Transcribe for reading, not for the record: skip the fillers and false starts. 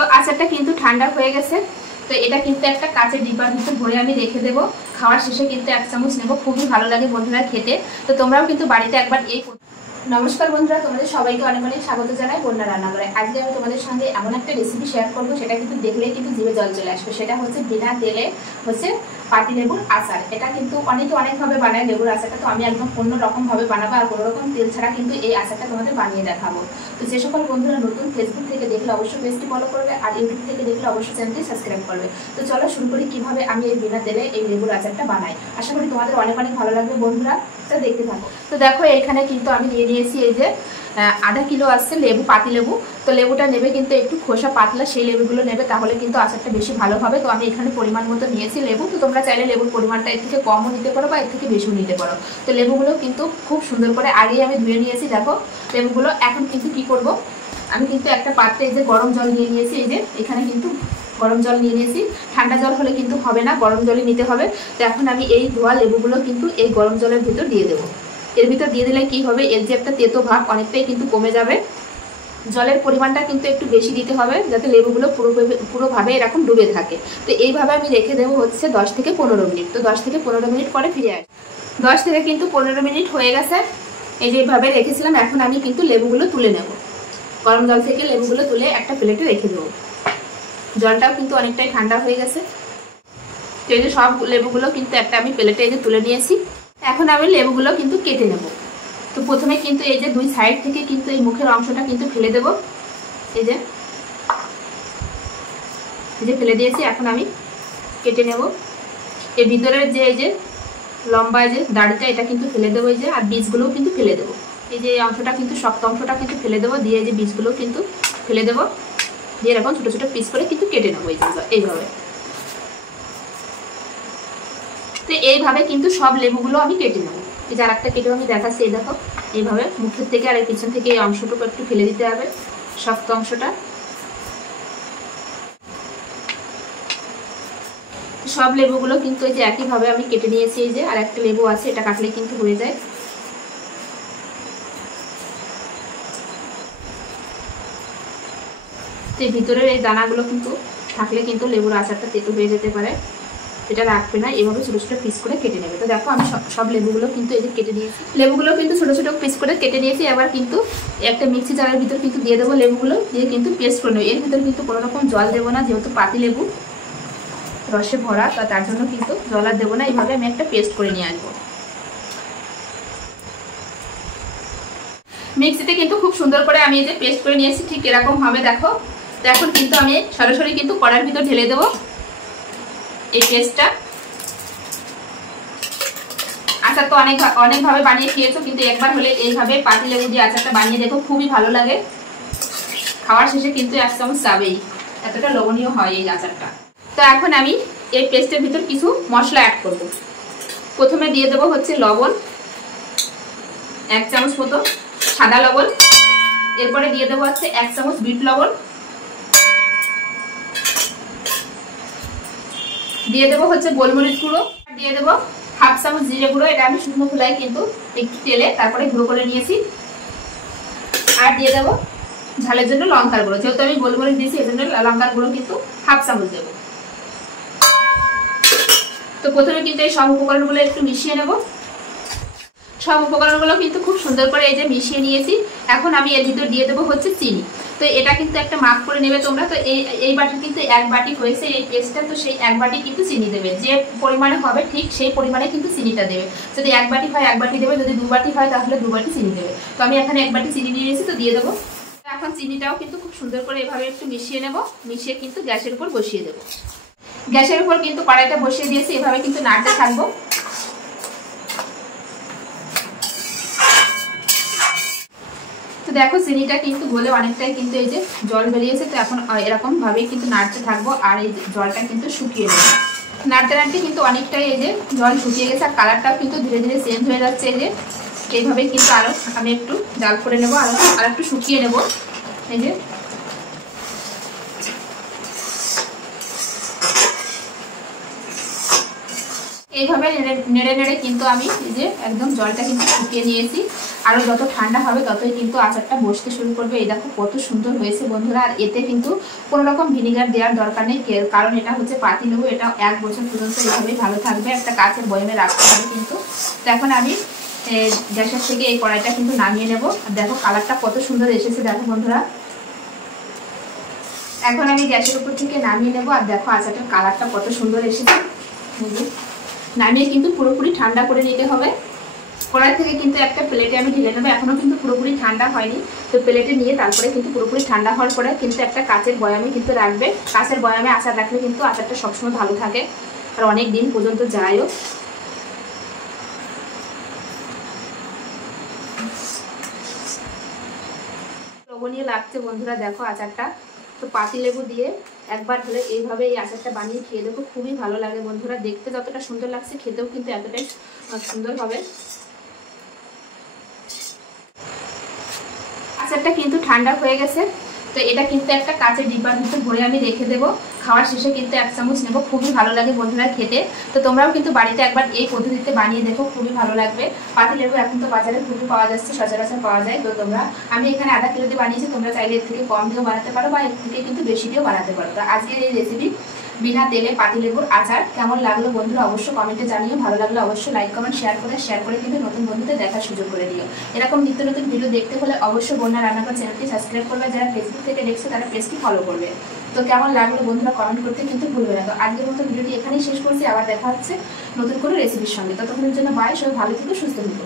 তো আচারটা কিন্তু ঠান্ডা হয়ে গেছে। তো এটা কিন্তু একটা কাঁচের ডিব্বার ভিতর ভরে আমি রেখে দেবো। খাওয়ার শেষে কিন্তু 1 চামচ নেবো, খুবই ভালো লাগে বন্ধুরা খেতে। তো তোমরাও কিন্তু বাড়িতে একবার এই। নমস্কার বন্ধুরা, তোমাদের সবাইকে অনেক অনেক স্বাগত জানাই বন্যা রান্নাঘরে। আজকে আমি তোমাদের সঙ্গে এমন একটা রেসিপি শেয়ার করবো, সেটা কিন্তু দেখলেই কিন্তু জিভে জল চলে আসবে। সেটা হচ্ছে বিনা তেলে হচ্ছে পাতিলেবুর আচার। এটা কিন্তু অনেকে অনেকভাবে বানায় লেবুর আচারটা, তো আমি একদম অন্য রকম ভাবে বানাবো আর কোনো রকম তেল ছাড়া কিন্তু এই আচারটা তোমাদের বানিয়ে দেখাবো। তো যে সকল বন্ধুরা নতুন ফেসবুক থেকে দেখলে অবশ্যই পেজটি ফলো করবে, আর ইউটিউব থেকে দেখলে অবশ্যই চ্যানেলটি সাবস্ক্রাইব করবে। তো চলো শুরু করি কিভাবে আমি এই বিনা তেলে এই লেবুর আচারটা বানাই। আশা করি তোমাদের অনেক অনেক ভালো লাগবে বন্ধুরা, তো দেখতে থাকো। তো দেখো এখানে কিন্তু আমি নিয়ে নিয়েছি এই যে আধা কিলো আসছে লেবু, পাতি লেবু। তো লেবুটা নেবে কিন্তু একটু খোসা পাতলা, সেই লেবুগুলো নেবে, তাহলে কিন্তু আচারটা বেশি ভালো হবে। তো আমি এখানে পরিমাণ মতো নিয়েছি লেবু। তো তোমরা চাইলে লেবুর পরিমাণটা এর থেকে কমও নিতে পারো বা এর থেকে বেশিও নিতে পারো। তো লেবুগুলো কিন্তু খুব সুন্দর করে আগেই আমি ধুয়ে নিয়েছি। দেখো লেবুগুলো এখন কিন্তু কি করব, আমি কিন্তু একটা পাত্রে এই যে গরম জল নিয়ে নিয়েছি। এই যে এখানে কিন্তু গরম জল নিয়ে নিয়েছি। ঠান্ডা জল হলে কিন্তু হবে না, গরম জলই নিতে হবে। তো এখন আমি এই ধোয়া লেবুগুলো কিন্তু এই গরম জলের ভিতর দিয়ে দেবো। এর ভিতর দিয়ে দিলে কি হবে, এর যে একটা তেতো ভাব অনেকটাই কিন্তু কমে যাবে। জলের পরিমাণটা কিন্তু একটু বেশি দিতে হবে, যাতে লেবুগুলো পুরোভাবে এরকম ডুবে থাকে। তো এইভাবে আমি রেখে দেবো হচ্ছে 10 থেকে 15 মিনিট। তো 10 থেকে 15 মিনিট পরে ফিরে আসি। 10 থেকে কিন্তু 15 মিনিট হয়ে গেছে। এই যে এইভাবে রেখেছিলাম, এখন আমি কিন্তু লেবুগুলো তুলে নেব। গরম জল থেকে লেবুগুলো তুলে একটা প্লেটে রেখে দেবো। জলটাও কিন্তু অনেকটাই ঠান্ডা হয়ে গেছে। তো এই যে সব লেবুগুলো কিন্তু একটা আমি প্লেটে এই যে তুলে নিয়েছি। এখন আমি লেবুগুলো কিন্তু কেটে নেব। তো প্রথমে কিন্তু এই যে দুই সাইড থেকে কিন্তু এই মুখের অংশটা কিন্তু ফেলে দেব। এই যে ফেলে দিয়েছি, এখন আমি কেটে নেব। এর ভিতরের যে এই যে লম্বা যে দাড়িটা, এটা কিন্তু ফেলে দেবো। এই যে আর বীজগুলোও কিন্তু ফেলে দেবো। এই যে এই অংশটা কিন্তু শক্ত অংশটা কিন্তু ফেলে দেবো, দিয়ে এই যে বীজগুলো কিন্তু ফেলে দেবো, দিয়ে এরকম ছোটো ছোটো পিস করে কিন্তু কেটে নেবো এইভাবে। তো এইভাবে কিন্তু সব লেবুগুলো আমি কেটে নেবো। এই যে আর একটা কেটেও আমি দেখাচ্ছি। এই দেখো এইভাবে মুখের থেকে আর এই পিছন থেকে এই অংশটুকু একটু ফেলে দিতে হবে, শক্ত অংশটা। সব লেবুগুলো কিন্তু এই যে একইভাবে আমি কেটে নিয়েছি। এই যে আর একটা লেবু আছে, এটা কাটলে কিন্তু হয়ে যায়। তো ভিতরের এই দানাগুলো কিন্তু থাকলে কিন্তু লেবুর আচারটা তেতো হয়ে যেতে পারে, এটা রাখবে না। এভাবে ছোটো ছোটো পিস করে কেটে নেবে। তো দেখো আমি সব লেবুগুলো কিন্তু এই যে কেটে নিয়েছি। লেবুগুলো কিন্তু ছোটো ছোটো পিস করে কেটে নিয়েছি। এবার কিন্তু একটা মিক্সি জারের ভিতর কিন্তু দিয়ে দেবো লেবুগুলো, দিয়ে কিন্তু পেস্ট করে নেবো। এর ভিতরে কিন্তু কোনো রকম জল দেবো না, যেহেতু পাতি লেবু রসে ভরা, তো তার জন্য কিন্তু জল আর দেবো না। এইভাবে আমি একটা পেস্ট করে নিয়ে আসবো। মিক্সিতে কিন্তু খুব সুন্দর করে আমি এই যে পেস্ট করে নিয়েছি, ঠিক এরকম হবে দেখো। তো এখন কিন্তু আমি সরাসরি কিন্তু কড়াইয়ের ভিতর ঢেলে দেবো এই পেস্টটা। আচার তো অনেকভাবে বানিয়ে খেয়েছো, কিন্তু একবার হলে এইভাবে পাতি লেবু দিয়ে আচারটা বানিয়ে দেখো, খুবই ভালো লাগে। খাওয়ার শেষে কিন্তু 1 চামচ যাবেই, এতটা লবণীয় হয় এই আচারটা। তো এখন আমি এই পেস্টের ভিতর কিছু মশলা অ্যাড করব। প্রথমে দিয়ে দেবো হচ্ছে লবণ, 1 চামচ মতো সাদা লবণ। এরপরে দিয়ে দেবো হচ্ছে 1 চামচ বিট লবণ। দিয়ে দেবো হচ্ছে গোলমরিচ গুঁড়ো। দিয়ে দেবো 1/2 চামচ জিরে গুঁড়ো, এটা আমি শুকনো খোলায় কিন্তু একটু তেলে তারপরে গুঁড়ো করে নিয়েছি। আর দিয়ে দেবো ঝালের জন্য লঙ্কার গুঁড়ো, যেহেতু আমি গোলমরিচ দিয়েছি এজন্য লঙ্কার গুঁড়ো কিন্তু 1/2 চামচ দেবো। তো প্রথমে কিন্তু এই সব উপকরণগুলো একটু মিশিয়ে নেব। সব উপকরণগুলো কিন্তু খুব সুন্দর করে এই যে মিশিয়ে নিয়েছি। এখন আমি এর ভিতর দিয়ে দেবো হচ্ছে চিনি। তো এটা কিন্তু একটা মাপ করে নেবে তোমরা। তো এই বাটি কিন্তু 1 বাটি হয়েছে এই পেস্টটা, তো সেই 1 বাটি কিন্তু চিনি দেবে। যে পরিমাণে হবে ঠিক সেই পরিমাণে কিন্তু চিনিটা দেবে। যদি 1 বাটি হয় 1 বাটি দেবে, যদি 2 বাটি হয় তাহলে 2 বাটি চিনি দেবে। তো আমি এখানে 1 বাটি চিনি নিয়ে নিয়েছি, তো দিয়ে দেবো। এখন চিনিটাও কিন্তু খুব সুন্দর করে এভাবে একটু মিশিয়ে নেব। মিশিয়ে কিন্তু গ্যাসের উপর বসিয়ে দেবো। গ্যাসের উপর কিন্তু কড়াইটা বসিয়ে দিয়েছি, এভাবে কিন্তু নাড়তে থাকবো। তো দেখো চিনিটা কিন্তু গলে অনেকটাই কিন্তু এই যে জল বেরিয়েছে। তো এখন এরকম ভাবেই কিন্তু নাড়তে থাকবো, আর এই জলটা কিন্তু শুকিয়ে নেবো। নাড়তে নাড়তে কিন্তু অনেকটাই এই যে জল শুকিয়ে গেছে, আর কালারটাও কিন্তু ধীরে ধীরে চেঞ্জ হয়ে যাচ্ছে। এই যে এইভাবেই কিন্তু আরো আমি একটু জাল করে নেবো, আর একটু শুকিয়ে নেব। এই যে এইভাবে নেড়ে নেড়ে কিন্তু আমি এই যে একদম জলটা কিন্তু শুকিয়ে নিয়েছি। আরও যত ঠান্ডা হবে ততই কিন্তু আচারটা বসতে শুরু করবে। এই দেখো কত সুন্দর হয়েছে বন্ধুরা। আর এতে কিন্তু কোনো রকম ভিনিগার দেওয়ার দরকার নেই, কারণ এটা হচ্ছে পাতিলেবু, এটা 1 বছর পর্যন্ত এইভাবেই ভালো থাকবে। একটা কাচের বয়মে রাখতে হবে কিন্তু। তো এখন আমি গ্যাসের থেকে এই কড়াইটা কিন্তু নামিয়ে নেব। আর দেখো কালারটা কত সুন্দর এসেছে দেখো বন্ধুরা। এখন আমি গ্যাসের উপর থেকে নামিয়ে নেব। আর দেখো আচারটার কালারটা কত সুন্দর এসেছে। নামিয়ে কিন্তু পুরোপুরি ঠান্ডা করে নিতে হবে। কড়াই থেকে কিন্তু একটা প্লেটে আমি ঢেলে নেবো। এখনো কিন্তু পুরোপুরি ঠান্ডা হয়নি, তো প্লেটে নিয়ে তারপরে কিন্তু পুরোপুরি ঠান্ডা হওয়ার পরে কিন্তু একটা কাচের বয়ামে কিন্তু রাখবে। কাচের বয়ামে আচার রাখলে কিন্তু আচারটা সবসময় ভালো থাকে আর অনেক দিন পর্যন্ত যায়ও। লবণীয় লাগছে বন্ধুরা দেখো আচারটা। তো পাতিলেবু দিয়ে একবার হলে এইভাবে এই আচারটা বানিয়ে খেয়ে দেখো, খুবই ভালো লাগে বন্ধুরা। দেখতে যতটা সুন্দর লাগছে খেতেও কিন্তু এতটাই সুন্দর হবে। আচারটা কিন্তু ঠান্ডা হয়ে গেছে, তো এটা কিন্তু একটা কাচের ডিব্বার ভিতর ভরে আমি রেখে দেবো। খাওয়ার শেষে কিন্তু 1 চামচ নেব, খুবই ভালো লাগে বন্ধুরা খেতে। তো তোমরাও কিন্তু বাড়িতে একবার এই পদ্ধতিতে বানিয়ে দেখো, খুবই ভালো লাগবে। পাতিলেবু এখন তো বাজারে খুবই পাওয়া যাচ্ছে, সচরাচর পাওয়া যায়। তো আমি এখানে আধা কিলো দিয়ে বানিয়েছি, তোমরা চাইলে এর থেকে কম দিয়েও বানাতে পারো বা এর থেকে কিন্তু বেশি দিয়েও বানাতে পারো। তো আজকের এই রেসিপি বিনা তেলে পাতিলেবুর আচার কেমন লাগলো বন্ধুরা অবশ্যই কমেন্টে জানিও। ভালো লাগলে অবশ্যই লাইক কমেন্ট শেয়ার করে কিন্তু নতুন বন্ধুদের দেখার সুযোগ করে দিও। এরকম নিত্য নতুন ভিডিও দেখতে হলে অবশ্যই বন্যা রান্নাঘর চ্যানেলটি সাবস্ক্রাইব করবে। যারা ফেসবুক থেকে দেখছো তারা পেজটি ফলো করবে। তো কেমন লাগলো বন্ধুরা কমেন্ট করতে কিন্তু ভুলবে না। তো আজকের মতো ভিডিওটি এখানেই শেষ করছি, আবার দেখা হচ্ছে নতুন কোনো রেসিপির সঙ্গে। ততক্ষণের জন্য বাই, সবাই ভালো থেকো, সুস্থ থেকো।